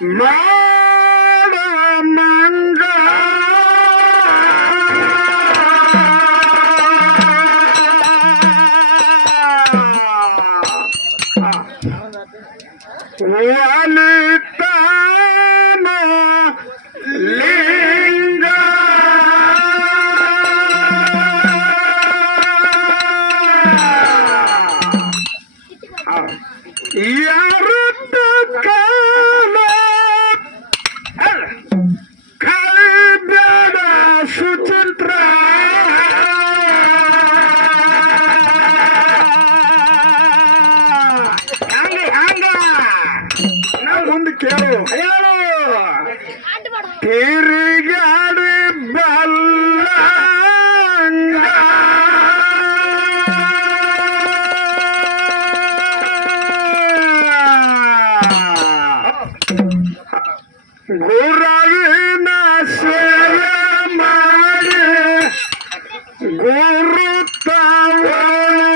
ಮಾಡ ಮಂಗ ವಾಲಿತಾನ ಲಿಂಗ ಯಾರು ಕಾಲ ಕಳಿಬೇಡ ಸುಚಿತ್ರ ಹಂಗ ನಾವು ಮುಂದೆ ಕೇಳು ಹೇಳು ತಿರುಗಾಡಿ ಬಲ್ಲ ಗುರುವಿನ ಸೇವೆ ಮಾಡಿ ಗುರು ತವಶರ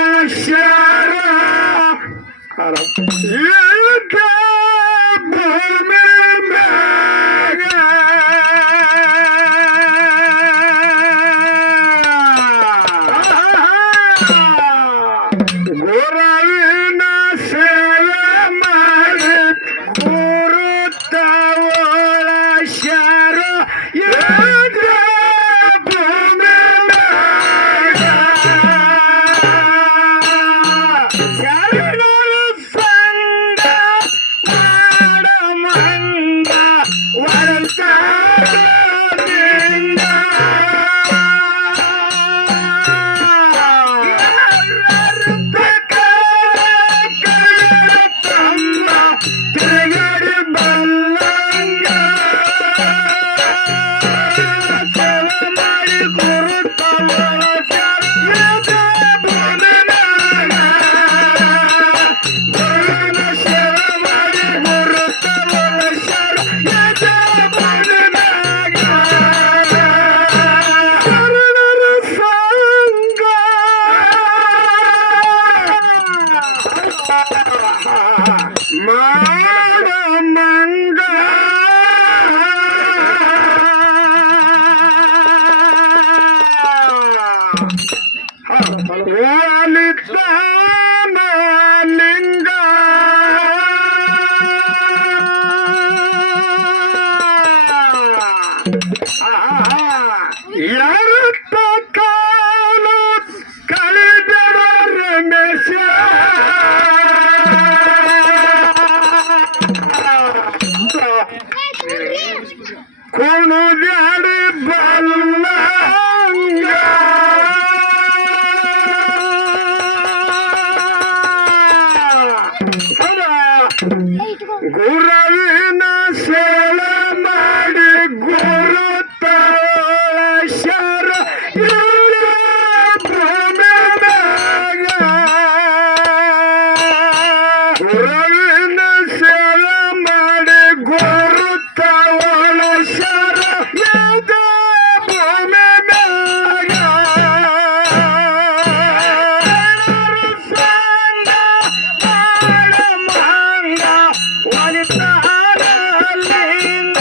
ಈಗ ಭೂಮಿ ಮ್ಯಾಗ ಗುರುವಿನ ಸೇವೆ ಮಾಡಿ ಗುರು ತವಶರ ಈಗ ಭೂಮಿ ಮ್ಯಾಗ ಯಾರು ಸಂಗ ಮಾಡ ಮಂಗ ವರಸಾದಿಂದ ತಮ್ಮ ತಿರುಗಡಿ ಬಲ್ಲಂಗ ಸೇವೆ ಮಾಡಿ ಗುರು ಗುರುವಿನ ಸೇವೆ ಮಾಡಿ ಗುರು ತವಶರ ಶರಣರ ಸಂಗ ಮಾಡ ಮಂಗ ವಾಲಿತಾನ ಲಿಂಗ ಯಾರು ಕಾಲ ಕಳಿಬೇಡ ರಮೇಶ ಕುಣುದಾಡಿ ಬಲ್ಲಂಗ ಗುರುವಿನ ಸೇವೆ ಮಾಡಿ ಗುರು ತವಶರ ಭೂಮಿ ಮ್ಯಾಗ ಗುರುವಿನ ಸೇವೆ ಮಾಡಿ ಗುರು ತವಶರ ಭೂಮಿ ಮ್ಯಾಗ ಸಂಗ ಮಾಡ ಮಂಗ ವನಿತಾನ ಲಿಂಗ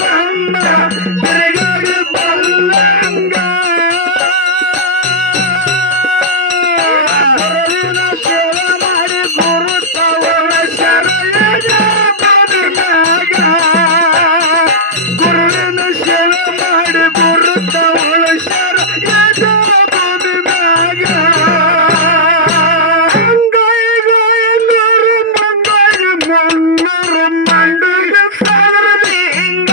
ತಮ್ಮ ತಿರುಗಡಿ ಬಲ್ಲಂಗ ಗುರುವಿನ ಸೇವೆ ಮಾಡಿ ಗುರು ತವಶರ ಭೂಮಿ ಮ್ಯಾಗ ಗುರುವಿನ ಸೇವೆ ಮಾಡಿ ಗುರು ತವಶರ ಭೂಮಿ ಮ್ಯಾಗ ಅಂಗೈಗೂ ಇನ್ನೂರು ಮಂಗೈಗೂ ಮುನ್ನೂರು ಮಂಡಿಗೆ ಸಾವಿರ ಹಿಂಗ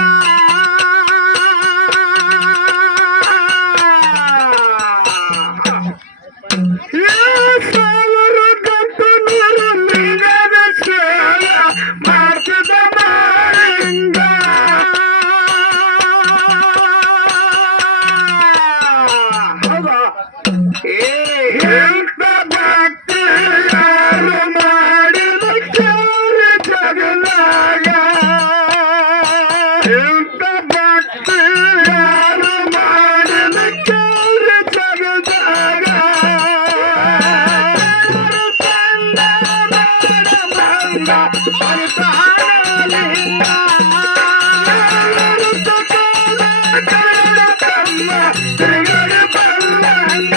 ತಮ್ಮ ತಿರುಗಡೆ ಬಲ್ಲಂಗ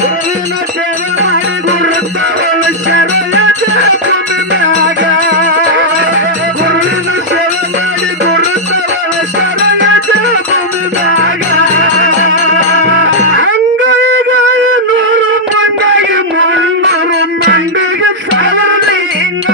ಗುರುವಿನ ಸೇವೆ ಮಾಡಿ ಗುರುತವಳ ಶರಣದ ಭೂಮಿ ಮ್ಯಾಗ ಗುರುವಿನ ಸೇವೆ ಮಾಡಿ ಗುರುತವಳ ಶರಣದ ಭೂಮಿ ಮ್ಯಾಗ ಹಂಗ ನೂರು ಮಂದಿಗೆ ಮುನ್ನೂರು ಮಂದಿಗೆ ಸಾವಿರ ಹಿಂಗ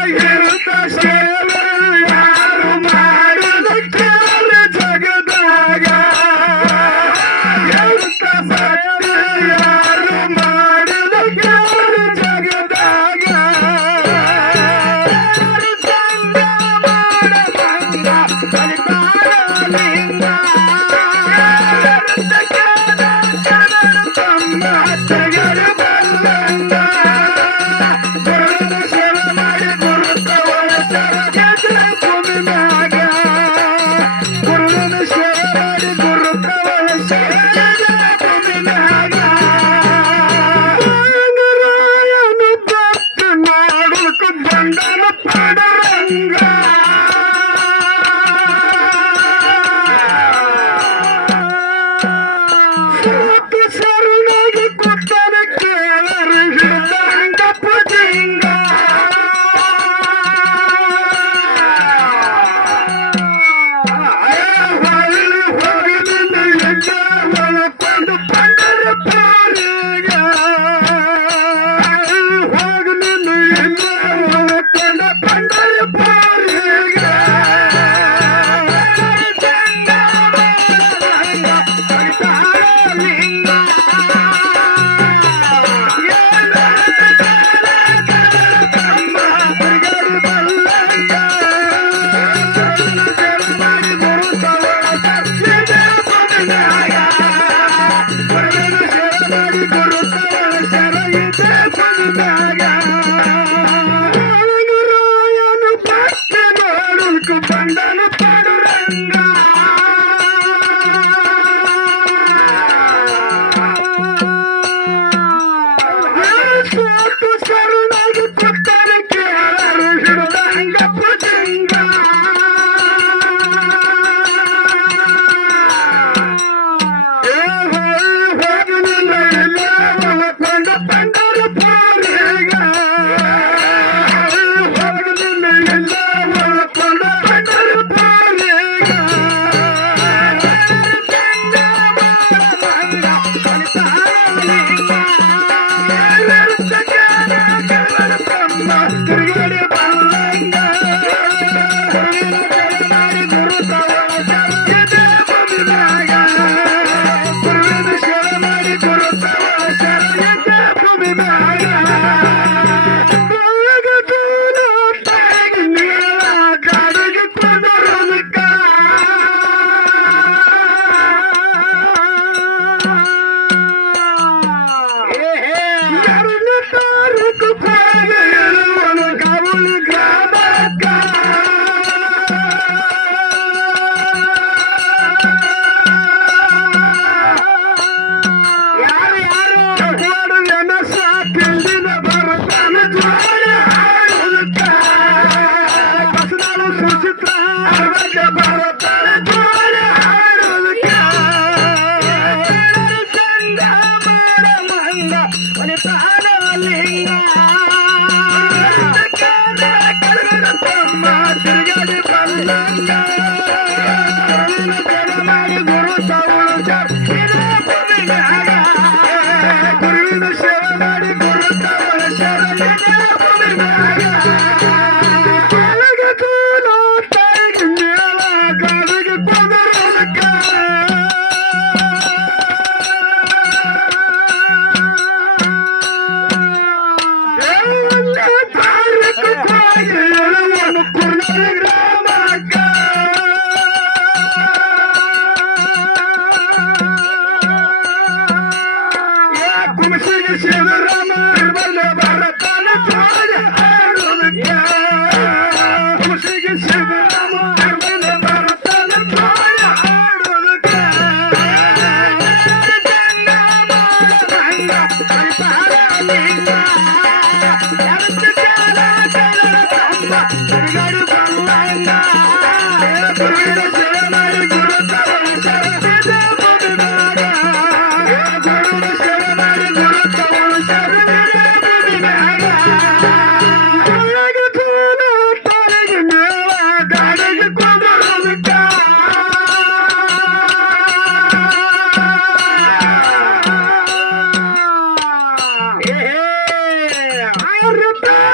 Yeah.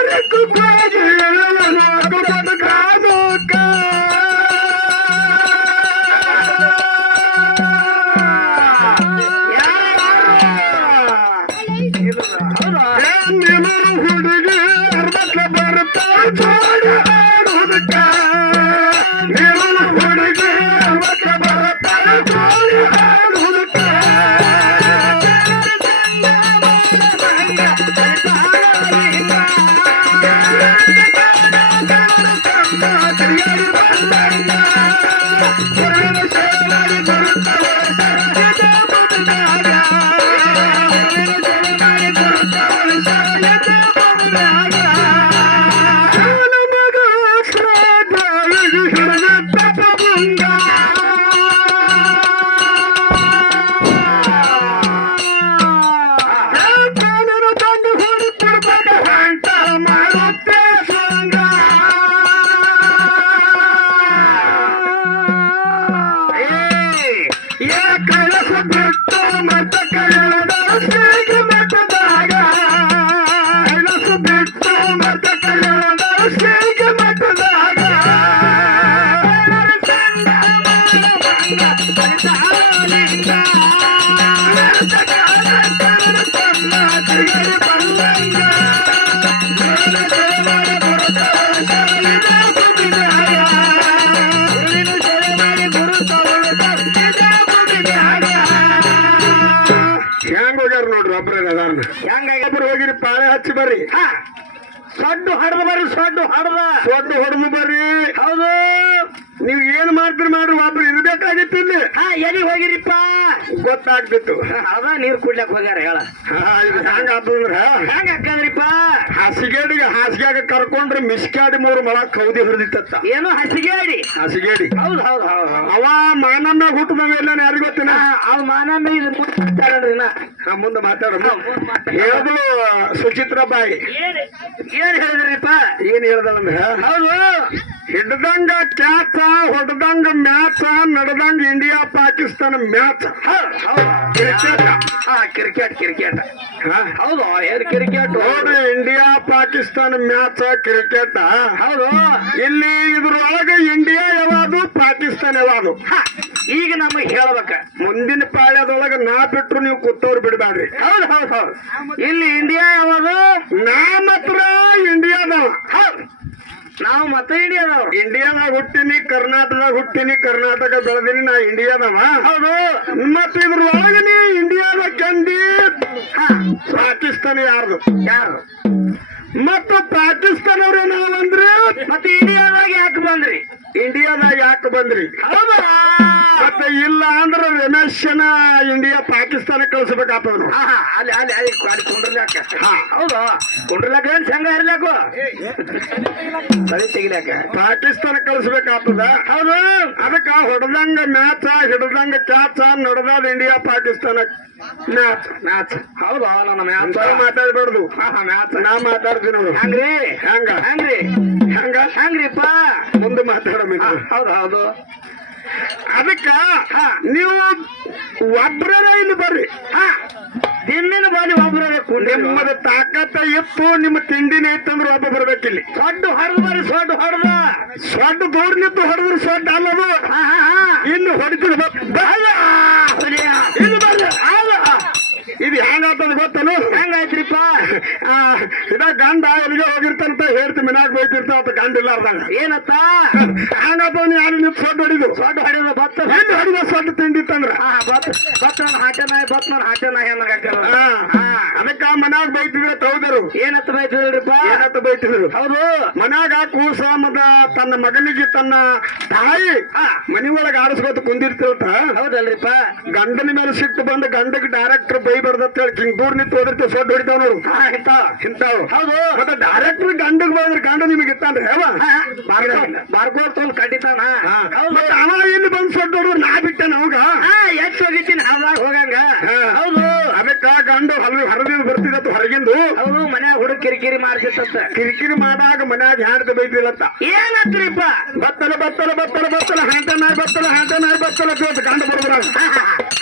ಹುಡುಗಿ ಬರ್ತಾಳೆ ಜೋಡಿ ಆಡೋದಕ್ಕ ಹುಡುಗಿ ಬರ್ತಾಳೆ ಜೋಡಿ ಆಡೋದಕ್ಕ ಹೆಂಗೊಬ್ರು ಹೋಗಿರಿ ಪಾಳೆ ಹಚ್ಚಿ ಬರ್ರಿ ಸೊಡ್ಡು ಹಡ್ದು ಬರ್ರಿ ಸೊಡ್ಡು ಹೊಡೆದು ಬರ್ರಿ ಹೌದು ನೀವ್ ಏನ್ ಮಾಡ್ತೀರಿ ಮಾಡ್ರಿ ಒಬ್ರು ಇರ್ಬೇಕಾಗಿತ್ತು ಇಲ್ಲಿ ಎಲ್ಲಿಗೆ ಹೋಗಿರಿಪ್ಪ ಗೊತ್ತಾಗ್ತಿತ್ತು ಅದ ನೀರ್ ಕುಡ್ಲಕ್ ಹೋಗ್ಯಾರ ಹೇಳ ಹೆಂಗ ಆತಂದ್ರ ಹೆಂಗ ಹಾಕಂದ್ರಿಪ್ಪ ಹಾಸಿಗೆಯಾಗ ಕರ್ಕೊಂಡ್ರಿ ಮಿಸ್ಕಾಡಿ 3 ಮೊಳ ಕೌದಿ ಹೊರದಿತ್ತ ಏನು ಹಸಿಗೇಡಿ ಹೌದು ಅವ ಮಾನಮ್ಮ ಹುಟ್ಟದವೆಲ್ಲ ಯಾರಿಗ ಗೊತ್ತಿನ ಅವ್ ಮಾನಮ್ಮ ಇದು ಮಾತಾಡ್ರಿ ಮುಂದೆ ಮಾತಾಡ ಹೇಳಿದ್ರು ಸುಚಿತ್ರ ಬಾಯಿ ಏನ್ ಹೇಳಿದ್ರಿಪ್ಪ ಏನ್ ಹೇಳ್ದಂದ್ರ ಹೌದು ಹಿಡ್ದಂಗ ಕ್ಯಾಚ ಹೊಡೆದಂಗ ಮ್ಯಾಚ ನಡೆದಂಗ ಇಂಡಿಯಾ ಪಾಕಿಸ್ತಾನ ಮ್ಯಾಚ್ ಕ್ರಿಕೆಟ್ ಹೌದು ಏನ್ ಕ್ರಿಕೆಟ್ ನೋಡ್ರಿ ಇಂಡಿಯಾ ಪಾಕಿಸ್ತಾನ ಮ್ಯಾಚ್ ಕ್ರಿಕೆಟ್ ಹೌದು ಇಲ್ಲಿ ಇದ್ರೊಳಗೆ ಇಂಡಿಯಾ ಯಾವುದು ಪಾಕಿಸ್ತಾನ ಯಾವುದು ಈಗ ನಮಗ್ ಹೇಳ್ಬೇಕ ಮುಂದಿನ ಪಾಳ್ಯದೊಳಗ ನಾ ಬಿಟ್ರು ನೀವು ಕೂತವ್ರು ಬಿಡ್ಬ್ಯಾಡ್ರಿ ಹೌದು ಇಲ್ಲಿ ಇಂಡಿಯಾ ಯಾವುದು ನಾ ಮಾತ್ರ ಇಂಡಿಯಾದವ ನಾವು ಮತ್ತೆ ಇಂಡಿಯಾದಾಗ ಹುಟ್ಟಿನಿ ಕರ್ನಾಟಕ ಬೆಳೆದಿನಿ ನಾ ಇಂಡಿಯಾದವ ಹೌದು ಮತ್ತ ಇದ್ರ ಒಳಗನಿ ಇಂಡಿಯಾದ ಕಂದಿ ಪಾಕಿಸ್ತಾನ ಯಾರು ಮತ್ತು ಪಾಕಿಸ್ತಾನವ್ರೆ ನಾವಂದ್ರಿ ಮತ್ತೆ ಇಂಡಿಯಾದಾಗ ಯಾಕೆ ಬಂದ್ರಿ ಹೌದಾ ಮತ್ತೆ ಇಲ್ಲ ಅಂದ್ರೆ ರಮೇಶನ ಇಂಡಿಯಾ ಪಾಕಿಸ್ತಾನ ಕಳ್ಸಬೇಕಾಗ್ತದ ಅಲ್ಲಿ ಕುಂಡ್ರಲ್ಯಾಕ ಹೌದು ಕುಂಡ್ರಲ್ಯಾಕ ಏನ್ ಸಂಘ ಇರ್ಲಾಕು ತೆಗಿಲಾಕ ಪಾಕಿಸ್ತಾನ ಕಳ್ಸಬೇಕಾಗ್ತದ ಹೌದು ಅದಕ್ಕ ಹೊಡೆದಂಗ ಮ್ಯಾಚ ಹಿಡ್ದಂಗ ಕ್ಯಾಚ ನಡೆದಾದ ಇಂಡಿಯಾ ಪಾಕಿಸ್ತಾನ ಮ್ಯಾಚ್ ಹೌದು ನನ್ನ ಮ್ಯಾಚ್ ಮಾತಾಡ್ಬಾರ್ದು ಮ್ಯಾಚ್ ನಾ ಮಾತಾಡ್ತೀನಿ ನೋಡು ಹೆಂಗ್ರಿಪ್ಪ ಮುಂದೆ ಮಾತಾಡೋಣ ಹೌದು ಅದಕ್ಕ ನೀವು ಒಬ್ರೇ ಇಲ್ಲಿ ಬರ್ರಿ ತಿಂಡಿನ ಬಾಲಿ ಒಬ್ರೇ ನಿಮ್ಮದ ತಾಕತ್ತ ಇತ್ತು ನಿಮ್ಮ ತಿಂಡಿನ ಇತ್ತಂದ್ರೆ ಒಬ್ಬ ಬರ್ಬೇಕಿಲ್ಲಿ ಸೊಡ್ಡು ಹೊಡೆದು ಬರ್ರಿ ಸೊಡ್ಡು ದೂರ ನಿಂತು ಹೊಡೆದ್ರು ಸೊಡ್ಡು ಅಲ್ಲದು ಇನ್ನು ಹೊಡಿತೀನಿ ಇದು ಬರ್ರಿ ಇದು ಹೆಂಗಾಗ್ತದ ಗೊತ್ತನು ಹೆಂಗಾಯ್ತ್ರಿಪ್ಪ ಇದ ಗಂಡ ಎಲ್ಲಿಗೆ ಹೋಗಿರ್ತಾನಂತ ಹೇಳ್ತಿ ಮನ್ಯಾಗ ಬೈತಿರ್ತಾವ ಅಂತ ಗಂಡ ಇಲ್ಲಾರ್ದಾಗ ಏನತ್ತ ಹಂಗಾಗ್ತವ ನೀ ಯಾರು ನೀವು ಸೊಡ್ಡು ಹೊಡಿದು ಭತ್ತ ಹೊಡಿದ ಸೊಡ್ಡು ತಿಂಡಿತ್ತಂದ್ರ ಅದಕ್ಕ ಮನ್ಯಾಗ ಬೈತಿದ್ರ ತೌದರು ಏನತ್ತ ಬೈತಿದ್ರು ಹೌದು ಮನ್ಯಾಗ ಕೂಸ ಮದ ತನ್ನ ಮಗನಿಗೆ ತನ್ನ ತಾಯಿ ಮನಿ ಒಳಗ ಆಡಿಸ್ಕೊತ ಕುಂದಿರ್ತಿರ್ತ ಹೌದಲ್ರಿಪ್ಪ ಗಂಡನ ಮೇಲೆ ಸಿಟ್ಟು ಬಂದ ಗಂಡಕ್ಕೆ ಡೈರೆಕ್ಟರ್ ಬೈಬಾರ್ದತ್ತ ಹೇಳಿ ಹಿಂಗ್ ದೂರ ನಿಂತು ಹೋದ್ರೆ ಸೊಡ್ಡು ಹೊಡಿತಾವ ನೋಡು ಇಂತಾವ್ ಹೌದು ಮತ್ತೆ ಡೈರೆಕ್ಟರ್ ಗಂಡಗ್ ಬಂದ್ರೆ ಗಂಡ ನಿಮಗೆ ಇತ್ತಾನ್ರಿ ಬಾರ್ಕೋಲ್ ಕಟ್ಟಿತಾನ ಅವ ಇಲ್ಲಿ ಬಂದ್ ಸೊಡ್ಡು ಹೊಡೆದ್ರು ನಾ ಬಿಟ್ಟೆ ನಮಗ ಎಷ್ಟು ಹೋಗಿದ್ದೀನಿ ಅವಾಗ ಹೋಗಂಗ ಹೌದು ಅದಕ್ಕ ಗಂಡು ಹೊರದಿಂದ ಬರ್ತಿದತ್ತು ಹೊರಗಿಂದು. ಹೌದು ಮನ್ಯಾಗ ಹುಡುಗ ಕಿರಿಕಿರಿ ಮಾಡ್ತಿತ್ತ. ಕಿರಿಕಿರಿ ಮಾಡಾಗ ಮನ್ಯಾಗ ಹ್ಯಾಂಡ್ದ ಬೈದಿಲ್ಲತ್ತ. ಏನತ್ರಿಪ್ಪ? ಬತ್ತಲ ಬತ್ತಲ ಬತ್ತಲ ಬತ್ತಲ ಹಾಂಟ ನಾಯಿ ಬತ್ತಲ ಹಾಂಟ ನಾಯಿ ಬತ್ತಲ ಗಂಡು ಬರೋದ್ರ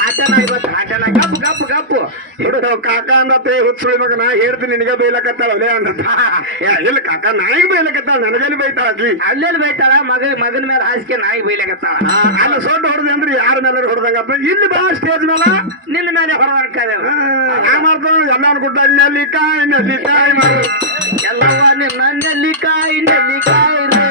ಆಟನಾಗಿ ಬತ್ತ ಆಟನಾಗಿ ಗಪ್ಪು ಗಪ್ಪು ಗಪ್ಪು ಹುಡುಗ ಕಾಕ ಅಂದತ್ತೆ ಹುಚ್ಚುಳಿ ಮಗ ನಾ ಹೇಳ್ತೀನಿ ನಿನಗೆ ಬೈಲಕತ್ತಾಳ ಒಲೆ ಅಂದತ್ತ. ಇಲ್ಲ ಕಾಕ ನಾಯಿಗೆ ಬೈಲಕತ್ತಾಳ ನನಗಲ್ಲಿ ಬೈತಾಳ ಅಲ್ಲೆಲ್ಲಿ ಬೈತಾಳ ಮಗನ ಮೇಲೆ ಹಾಸಿಗೆ ನಾಯಿ ಬೈಲಕತ್ತಾಳ. ಅಲ್ಲ ಸೊಡ್ಡ ಹೊಡೆದ ಅಂದ್ರೆ ಯಾರ ಮೇಲೆ ಹೊಡೆದಂಗ ಇಲ್ಲಿ ಬಾ ಸ್ಟೇಜ್ ಮೇಲೆ ನಿನ್ನ ಮೇಲೆ ಹೊರವಾಡ್ಕಾದ ನಾ ಮಾಡ್ತಾವ ಎಲ್ಲ ಗುಡ್ಡ ನೆಲ್ಲಿಕಾಯಿ ಮಾಡು ಎಲ್ಲವ ನಿನ್ನ ನೆಲ್ಲಿಕಾಯಿ ರೇ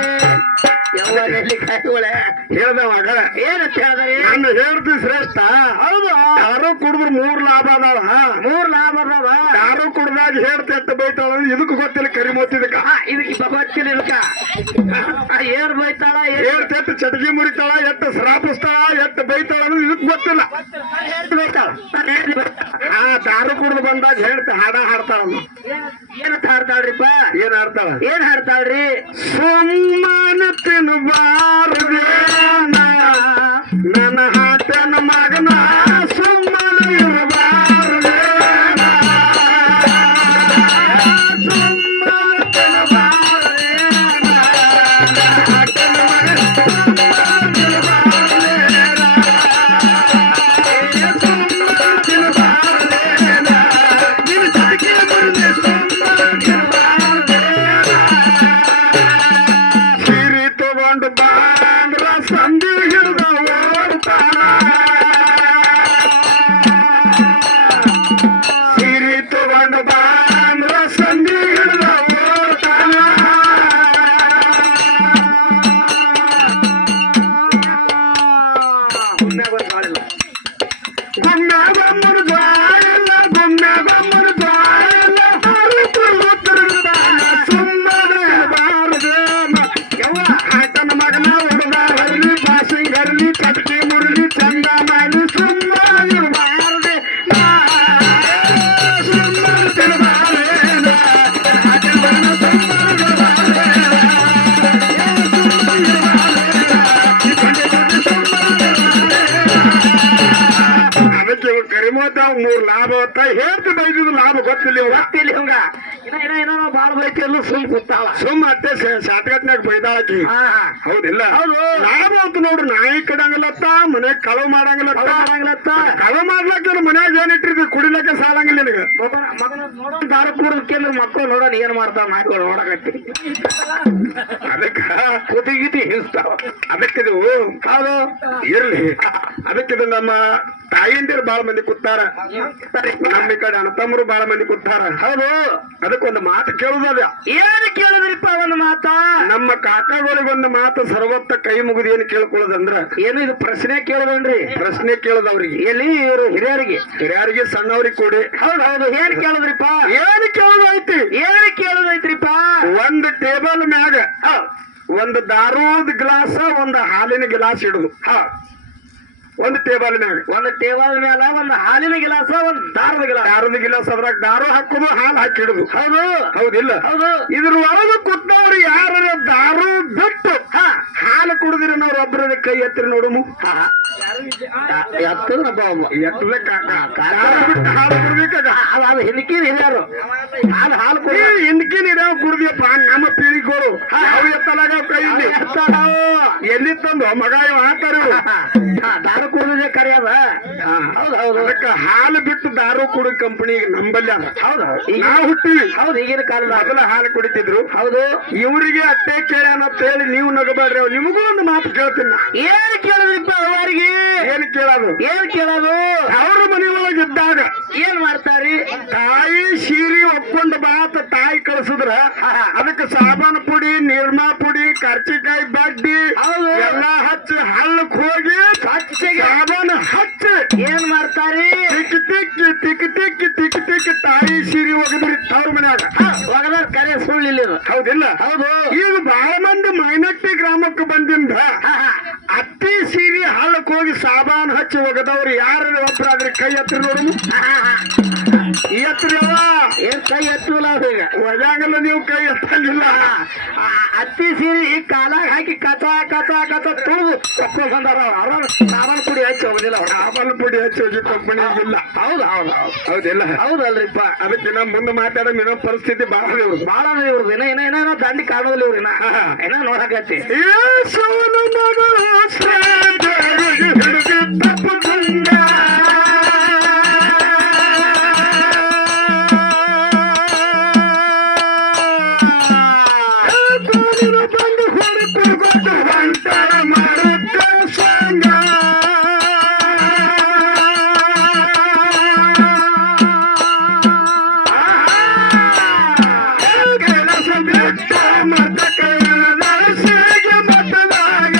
ಎಲ್ಲ ನೆಲ್ಲಿಕಾಯಿ ಒಳೆ ಹೇಳ್ದವಾಗ ಏನಂತ ಹೇಳಿದ್ರಿ? ನಾನು ಹೇಳ್ತೀವಿ ಶ್ರೇಷ್ಠ. ಹೌದು ಯಾರು ಕುಡಿದ್ರು 3 ಲಾಭ ಅದಾವ. 3 ಲಾಭ ಅದಾವ. ಯಾರು ಕುಡ್ದಾಗ ಹೇಳ್ತ ಎತ್ತ ಬೈತಾಳ ಇದಕ್ಕೆ ಗೊತ್ತಿಲ್ಲ ಕರಿಮೋತಿದಕ್ಕ ಇದಕ್ಕೆ ಗೊತ್ತಿಲ್ಲ ಇದಕ್ಕ ಏನ್ ಬೈತಾಳ ಹೇಳ್ತ ಎತ್ತ ಚಟಗಿ ಮುರಿತಾಳ ಎತ್ತ ಶ್ರಾಪಿಸ್ತಾಳ ಎತ್ತ ಬೈತಾಳ ಅನ್ನೋದು ಇದಕ್ಕೆ ಗೊತ್ತಿಲ್ಲ. ಬೈತಾಳ ದಾರು ಕುಡ್ದು ಬಂದಾಗ ಹೇಳ್ತ ಹಾಡ ಹಾಡ್ತಾಳ. ಏನಂತ ಹಾಡ್ತಾಳ್ರಿಪ್ಪ? ಏನ್ ಹಾಡ್ತಾಳ? ಏನ್ ಹಾಡ್ತಾಳ್ರಿ? ಸುಮ್ಮನ ತಿನ್ನಬಾರದೆ ನನ್ನ ಹಾಟನ ಮಗನ ಸುಮ್ಮನ ಇರಬಾರದೆ ಸುಮ್ಮನ ತಿನ್ನಬಾರದೆ ಹಾಟನ ಮಗನ ಸುಮ್ಮನ ಇರಬಾರದೆ ಸುಮ್ಮನ ತಿನ್ನಬಾರದೆ ನಿನ್ನ ಚಟಕಿ ಮುರಿದೆ ಸುಮ್ಮನ ಇರಬಾರದೆ ಸೀರೆ ತಗೊಂಡು ಬಾಂದ್ರ ಸಂಧಿ ಹಿಡಿದ ಓಡ್ತಾನ ಸೀರೆ ತಗೊಂಡು ಬಾಂದ್ರ ಸಂಧಿ ಹಿಡಿದ ಓಡ್ತಾನ ಗುಮ್ಮ್ಯಾಗೊಮ್ಮನ ಜ್ವಾಯಿಲ್ಲ ಗುಮ್ಮ್ಯಾಗೊಮ್ಮನ ಜ್ವಾಯಿಲ್ಲ ಸುಮ್ಮನೆ ಬಾರದೇನ ಆಟನ ಮಗನ ಹುಡುಗ ಹರಲಿ ಬಾಸಿಂಗರ್ಲಿ ಕಟ್ಟಿ ಮುರಲಿ ಚಂದ ಮಾಡಿ ಸುಮ್ಮನೆ ಬಾರದೆ ಸುಮ್ಮನೆ ತಿನ್ನಬಾರದೇನ ಆಟನ ಮಗನ ಸುಮ್ಮನೆ ಅದಕ್ಕೆ ಕರಿಮೋತ 3 ಲಾಭ ಹೊತ್ತ ಹೇಳ್ತಿ ಬೈದಿದ್ದು ಲಾಭ ಗೊತ್ತಿಲ್ಲ ಗೊತ್ತಿಲ್ಲ ಇವಂಗ ಏನೋ ಬಾಳ ಬೈತಿಲ್ಲ ಸುಮ್ ಕೂತಾಳ ಸುಮ್ಮ ಅಟ್ಟೆ ಶಾಟ್ಗಟ್ನಾಗ ಬೈದಾಳಕಿ. ಹೌದಿಲ್ಲ? ಹೌದು. ಲಾಭ ಹೊತ್ತು ನೋಡ್ರಿ ನಾಯಿ ಕಡಂಗಿಲ್ಲತ್ತ ಮನೆ ಕಳವು ಮಾಡಂಗಿಲ್ಲತ್ತ ಕಳವು ಮಾಡ್ಲಕ್ಕ ಮನ್ಯಾಗ ಏನ್ ಇಟ್ಟಿರ್ತೀವಿ ಕುಡಿಲಕ್ಕ ಸಾಲಂಗಿಲ್ಲ ನಿನಗ. ಮಗನ ನೋಡೋಣ ದಾರ ಕುಡಿದಕ್ಕೆ ಮಕ್ಕಳು ನೋಡೋಣ ಏನ್ ಮಾಡ್ತಾವ ನಾಯಿಗಳು ನೋಡಕತ್ತಿ ಅದಕ್ಕ ಕುದಿಗಿತಿ ಹಿಸ್ತಾವ ಅದಕ್ಕಿದು ಹೌದು ಇರ್ಲಿ. ಅದಕ್ಕಿದು ನಮ್ಮ ತಾಯಿಂದಿರು ಬಾಳ ಮಂದಿ ಕೂತಾರ, ನಮ್ಮ ಈ ಕಡೆ ಅಣ್ಣತಮ್ಮರು ಬಾಳ ಮಂದಿ ಕೂತಾರ. ಹೌದು. ಅದಕ್ಕೊಂದು ಮಾತು ಕೇಳುದದ. ಏನ್ ಕೇಳಿದ್ರಿಪ್ಪ ಒಂದು ಮಾತ? ನಮ್ಮ ಕಾಕಾಗಳಿಗೊಂದು ಮಾತು ಸರ್ವತ್ತ ಕೈ ಮುಗಿದು ಏನ್ ಕೇಳ್ಕೊಳ್ಳೋದಂದ್ರ ಏನು ಇದು ಪ್ರಶ್ನೆ ಕೇಳೋದನ್ರಿ? ಪ್ರಶ್ನೆ ಕೇಳೋದವ್ರಿಗೆ ಎಲ್ಲಿ ಇವರು ಹಿರಿಯರಿಗೆ ಸಣ್ಣವ್ರಿಗೆ ಕೂಡಿ. ಹೌದು ಹೌದು. ಏನ್ ಕೇಳಿದ್ರಿಪ್ಪ? ಏನ್ ಕೇಳೋದೈತಿ? ಏನ್ ಕೇಳೋದೈತ್ರಿಪ್ಪ? ಒಂದು ಟೇಬಲ್ ಮ್ಯಾಗ ಒಂದು ದಾರೂದ್ ಗ್ಲಾಸ್ ಒಂದು ಹಾಲಿನ ಗ್ಲಾಸ್ ಇಡುದು. ಒಂದು ಟೇಬಲ್ ಮ್ಯಾಗ ಒಂದು ಹಾಲಿನ ಗಿಲಾಸ ಒಂದು ದಾರದ ಗಿಲಾಸ್ ಅದ್ರಾಗ ದಾರು ಹಾಕುದು ಹಾಲು ಹಾಕಿಡುದು. ಹೌದು ಹೌದಿಲ್ಲ? ಹೌದು. ಇದ್ರ ಒಳಗೆ ಕೂತವ್ರು ಯಾರ ದಾರು ಬಿಟ್ಟು ಹಾಲು ಕುಡಿದಿರ ನಾವ್ ಒಬ್ಬರದ ಕೈ ಎತ್ತಿರ ನೋಡುಮು. ಎತ್ತದ ಹಾಲು ಕುಡ್ಬೇಕಾಗ ಹಿಂದಕಿನ ಹಿರಿಯರು ಹಾಲು ಕುಡಿ ಹಿಂದಕಿನ ಹಿರಿಯರು ಕುಡ್ದಿಯಪ್ಪ ನಮ್ಮ ಪೀಳಿಗೆಗಳು ಅವು ಎತ್ತಲಾಗ ಕೈ ಎಲ್ಲಿ ತಂದು ಮಗ ಇವ್ ಹಾಕ್ತಾರ ದಾರು ಕುಡಿದ್ರೆ ಕರೆಯದ. ಹೌದು ಹೌದು. ಅದಕ್ಕ ಹಾಲು ಬಿಟ್ಟು ದಾರು ಕುಡಿ ಕಂಪನಿ ನಂಬಲ್ಲಿ ಅದ. ಹೌದು ನಾವು ಹುಟ್ಟಿವಿ. ಹೌದು. ಈಗಿನ ಕಾಲದ ಮೊದಲ ಹಾಲು ಕುಡಿತಿದ್ರು. ಹೌದು. ಇವ್ರಿಗೆ ಅಟ್ಟೆ ಕೇಳ್ಯಾನ ಅಂತ ಹೇಳಿ ನೀವು ನಗಬೇಡ್ರಿ. ನಿಮಗೂ ಒಂದು ಮಾತು ಕೇಳ್ತೀನಿ. ಏನ್ ಕೇಳಿದ್ರಿಪ್ಪ ಅವರಿಗೆ? ಏನ್ ಕೇಳೋದು? ಅವ್ರ ಮನೆ ಒಳಗಿದ್ದಾಗ ಏನ್ ಮಾಡ್ತಾರಿ? ತಾಯಿ ಸೀರೆ ಒಪ್ಕೊಂಡ್ ಬಾತ ತಾಯಿ ಕಳ್ಸಿದ್ರ ಅದಕ್ಕೆ ಸಾಬಾನ್ ಪುಡಿ ನಿರ್ಮಾ ಪುಡಿ ಕರ್ಚಿಕಾಯಿ ಬಡ್ಡಿ ಎಲ್ಲಾ ಹಚ್ಚಿ ಹಳ್ಳಕ್ ಹೋಗಿ ಸಾಬಾನ್ ಹಚ್ಚಿ ಏನ್ ಮಾಡ್ತಾರಿ? ತಿಕ್ಕಿ ತಾಯಿ ಸೀರೆ ಒಗದ್ರಿ ತವ್ರ ಮನ್ಯಾಗ ಒಗದ ಕರೆ ಸುಳ್ಳಿಲ್ಲ. ಹೌದಿಲ್ಲ? ಹೌದು. ಈಗ ಬಹಳ ಮಂದಿ ಮೈನಟ್ಟಿ ಗ್ರಾಮಕ್ಕೆ ಬಂದಿಂದ ಅತ್ತಿ ಸೀರೆ ಹಳ್ಳಕ್ ಹೋಗಿ ಸಾಬಾನ್ ಹಚ್ಚಿ ಒಗದವ್ರು ಯಾರು ಒಬ್ಬರಾದ್ರೆ ಕೈ ಹತ್ತಿರ ನೋಡು. ಎತ್ತರವ ಏನ್ ಕೈ ಎತ್ತುಲ್ಲ ಅದೀಗ ಒಳ್ಳೆಗಲ್ಲ ನೀವು ಕೈ ಎತ್ತಂಗಿಲ್ಲ. ಅತ್ತಿ ಸೀರಿ ಕಾಲಾಗ ಹಾಕಿ ಕಚ ಕಚ ಕಚ ತುಳಿದು ತಕ್ಕೊಂಡ್ ಬಂದಾರ ಅವ್ರ ಸಾಮಾನು ಪುಡಿ ಹಚ್ಚಿ ಹೋಗುದಿಲ್ಲ ಅವ್ರು. ಆಪಲ್ ಪುಡಿ ಹಚ್ಚಿ ಹೋಗಿ ಕಂಪನಿ ಇಲ್ಲ. ಹೌದು ಹೌದು ಹೌದು ಹೌದಿಲ್ಲ? ಹೌದಲ್ರಿಪ್ಪ. ಅದಕ್ಕೆ ನಮ್ಮ ಮುಂದೆ ಮಾತಾಡೋ ಇನ್ನೊಂದು ಪರಿಸ್ಥಿತಿ ಬಾಳ ಇವ್ರು ಬಾಳ ಇವ್ರದ್ದು ಏನೋ ದಂಡಿ ಕಾಣೋದಿಲ್ಲ ಇವ್ರು ಏನೋ ನೋಡಕತ್ತಿ. ಯೇಸುವಿನ ಮಗಳು ಶ್ರೇಷ್ಠರಿಗೆ ಹಿಡಿದಿದ್ದಪ್ಪು ಗಂಗ. ಬಂದು ಹೊರತು ಗೊತ್ತು ಹೊಂಟಾರ ಮಾಡುತ್ತ ಸಂಗ. ಕೆಲಸ ಬಿಟ್ಟ ಮತ ಕೈಲಾಸಿಗೆ ಮತದಾಗ.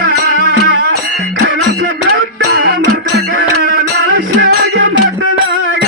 ಕೆಲಸ ಬಿಟ್ಟ ಮತ ಕೈಲಾಸಿಗೆ ಮತದಾಗ.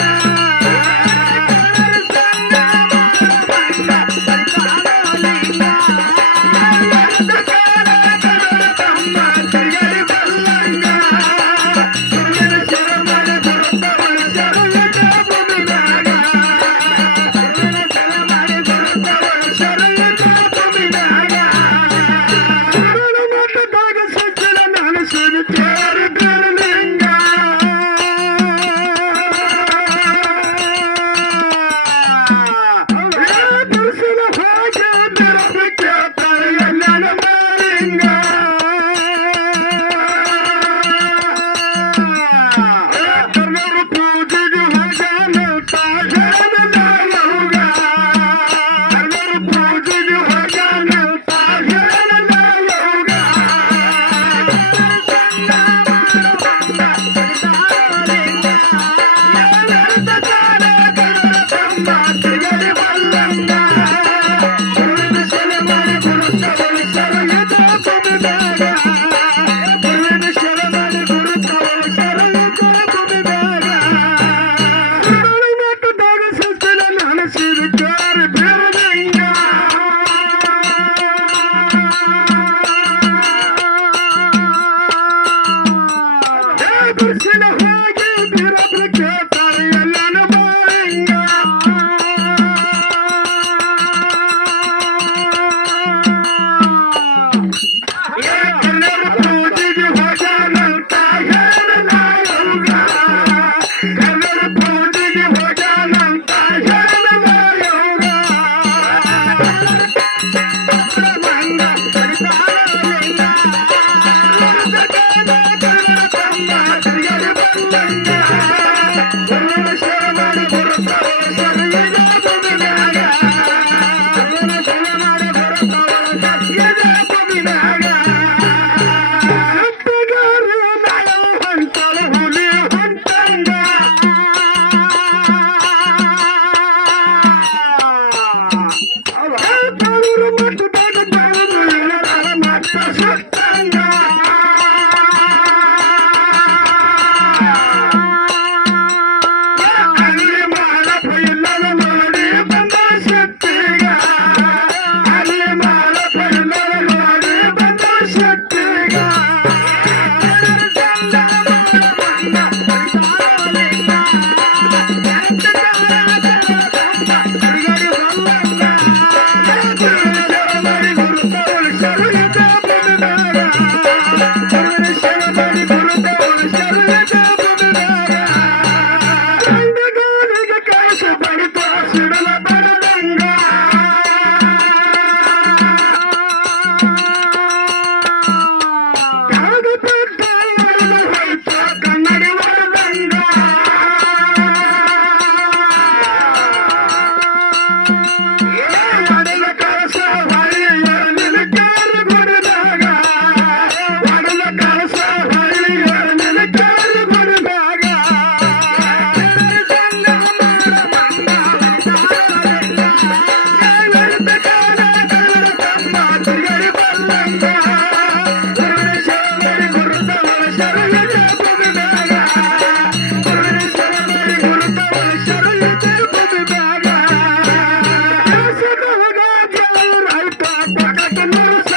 Pagando